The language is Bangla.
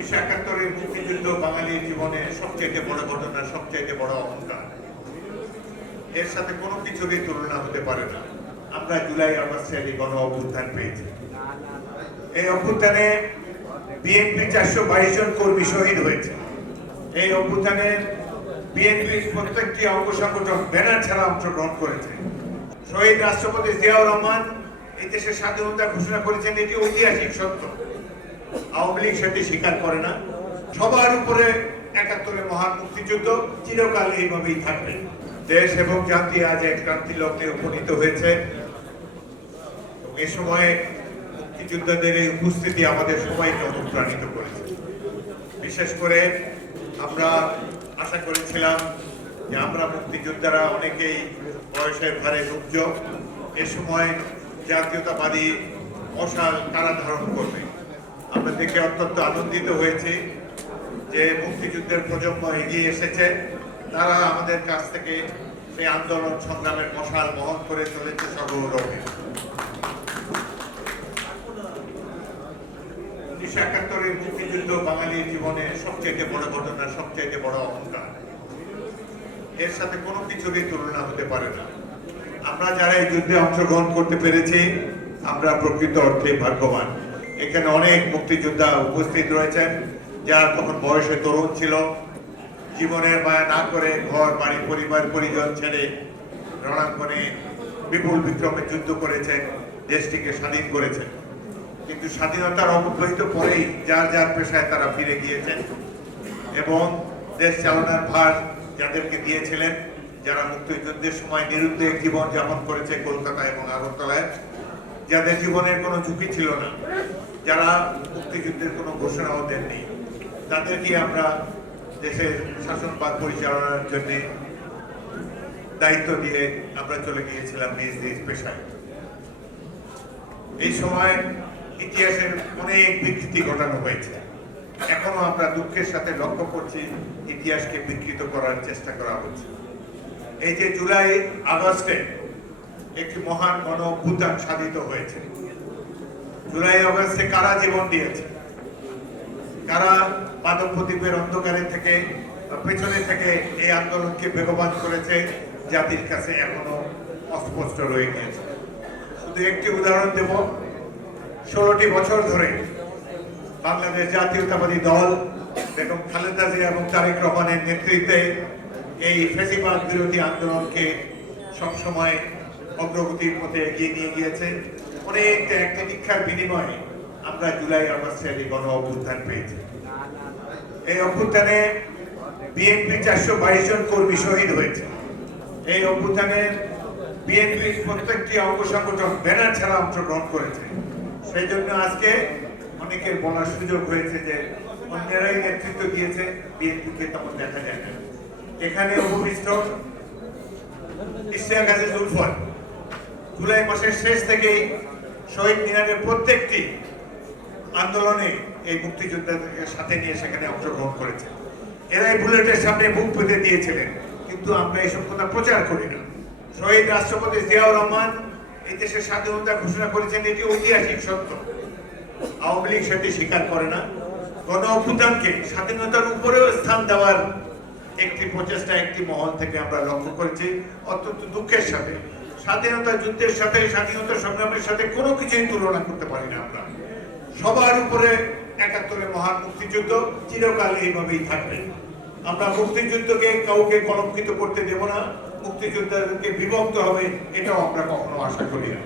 উনিশশো একাত্তরের মুক্তিযুদ্ধ বাঙালির জীবনে সবচেয়ে বড় ঘটনা সবচেয়ে বড় অহংকার এর সাথে কোনো কিছুরই তুলনা হতে পারে না। আমরা জুলাই আগস্টের এই গণ অভ্যুত্থান পেয়েছি। এই অভ্যুত্থানে বিএনপি চারশো বাইশ জন কর্মী শহীদ হয়েছে। এই অভ্যুত্থানে বিএনপির প্রত্যেকটি অঙ্গ সংগঠন ব্যানার ছাড়া অংশগ্রহণ করেছে। শহীদ রাষ্ট্রপতি জিয়াউর রহমান এই দেশের স্বাধীনতা ঘোষণা করেছেন, এটি ঐতিহাসিক সত্য। আওয়ামী লীগ সেটি স্বীকার করে না। সবার উপরে একাত্তরের মহান মুক্তিযুদ্ধ চিরকাল এইভাবেই থাকবে। দেশ এবং জাতি আজ এক ক্রান্তি লগ্নে উপনীত হয়েছে। এবং এ সময় মুক্তিযোদ্ধাদের এই উপস্থিতি আমাদের সবাইকে অনুপ্রাণিত করেছে। বিশেষ করে আমরা আশা করেছিলাম যে আমরা মুক্তিযোদ্ধারা অনেকেই বয়সের ভারে রুগ্জ এ সময় জাতীয়তাবাদী মশাল কারা ধারণ করবে। আমরা দেখে অত্যন্ত আনন্দিত হয়েছি যে মুক্তিযুদ্ধের প্রজন্ম এগিয়ে এসেছে। তারা আমাদের কাছ থেকে সেই আন্দোলন সংগ্রামের মশাল বহন করে চলেছে সগৌরবে একাত্তরের মুক্তিযুদ্ধ বাঙালির জীবনে সবচেয়ে বড় ঘটনা সবচেয়ে বড় অহংকার এর সাথে কোনো কিছুরই তুলনা হতে পারে না। আমরা যারা এই যুদ্ধে অংশগ্রহণ করতে পেরেছি, আমরা প্রকৃত অর্থে ভাগ্যবান। এখানে অনেক মুক্তিযোদ্ধা উপস্থিত রয়েছেন, যারা তখন বয়সে তরুণ ছিল। জীবনের মায়া না করে ঘর, বাড়ি, পরিবার, পরিজন ছেড়ে রণাঙ্গনে বিপুল বিক্রমে যুদ্ধ করেছেন, দেশটিকে স্বাধীন করেছেন। কিন্তু স্বাধীনতার অবহিত পরেই যার যার পেশায় তারা ফিরে গিয়েছেন এবং দেশ চালনার ভার যাদেরকে দিয়েছিলেন, যারা মুক্তিযুদ্ধের সময় নিরুদ্বেগ জীবন যাপন করেছে কলকাতা এবং আগরতলায়, যাদের জীবনের কোনো ঝুঁকি ছিল না। যারা মুক্তিযুদ্ধের কোনো ঘোষণাও দেননি, তাদেরকে আমরা দেশের শাসনবাদ পরিচালনার জন্য দায়িত্ব দিয়ে আমরা চলে গিয়েছিলাম নিজ নিজ পেশায়। এই সময় ইতিহাসের অনেক বিকৃতি ঘটানো হয়েছে। এখনও আমরা দুঃখের সাথে লক্ষ্য করছি ইতিহাসকে বিকৃত করার চেষ্টা করা হচ্ছে। এই যে জুলাই আগস্টে একটি মহান গণ অভ্যুত্থান সাধিত হয়েছে জুলাই আগস্টে কারা জীবন দিয়েছে? কারা প্রদীপের অন্ধকারে থেকে পেছনে থেকে এই আন্দোলনকে বেগবান করেছে, জাতির কাছে এখনও অস্পষ্ট রয়ে গিয়েছে। শুধু একটি উদাহরণ দেব, ষোলোটি বছর ধরে বাংলাদেশ জাতীয়তাবাদী দল বেগম খালেদা জিয়া এবং তারেক রহমানের নেতৃত্বে এই ফেসিবাদ বিরোধী আন্দোলনকে সবসময় অগ্রগতির পথে এগিয়ে নিয়ে গিয়েছে। অনেক ত্যাগ প্রতীক্ষার বিনিময়ে আমরা জুলাই আগস্টের এই গণ অভ্যুত্থান পেয়েছি। এই অভ্যুত্থানে বিএনপি চারশো বাইশ জন কর্মী শহীদ হয়েছে। এই অভ্যুত্থানে বিএনপির প্রত্যেকটি অঙ্গ সংগঠন ব্যানার ছাড়া অংশগ্রহণ করেছে। সেই জন্য আজকে অনেকের বলার সুযোগ হয়েছে যে অন্যেরাই নেতৃত্ব দিয়েছে বিএনপিকে তেমন দেখা যায় না। এখানে উপবিষ্ট ইশতিয়াক আজিজ উলফর জুলাই মাসের শেষ থেকেই শহীদ মিনারের প্রত্যেকটি আন্দোলনে এই মুক্তিযোদ্ধাদেরকে সাথে নিয়ে সেখানে অংশগ্রহণ করেছে এরাই বুলেটের সামনে বুক পেতে দিয়েছিলেন, কিন্তু আমরা এইসব কথা প্রচার করি না। শহীদ রাষ্ট্রপতি জিয়াউর রহমান এই দেশের স্বাধীনতা ঘোষণা করেছেন, এটি ঐতিহাসিক সত্য। আওয়ামী লীগ সেটি স্বীকার করে না। গণ অভ্যুত্থানকে স্বাধীনতার উপরেও স্থান দেওয়ার একটি প্রচেষ্টা, একটি মহল থেকে আমরা লক্ষ্য করেছি। অত্যন্ত দুঃখের সাথে স্বাধীনতা যুদ্ধের সাথে, স্বাধীনতা সংগ্রামের সাথে কোনো কিছুই তুলনা করতে পারি না আমরা। সবার উপরে একাত্তরের মহান মুক্তিযুদ্ধ চিরকাল এইভাবেই থাকবে। আমরা মুক্তিযুদ্ধকে কাউকে কলঙ্কিত করতে দেব না, মুক্তিযোদ্ধাদেরকে বিভক্ত হবে, এটাও আমরা কখনো আশা করি না।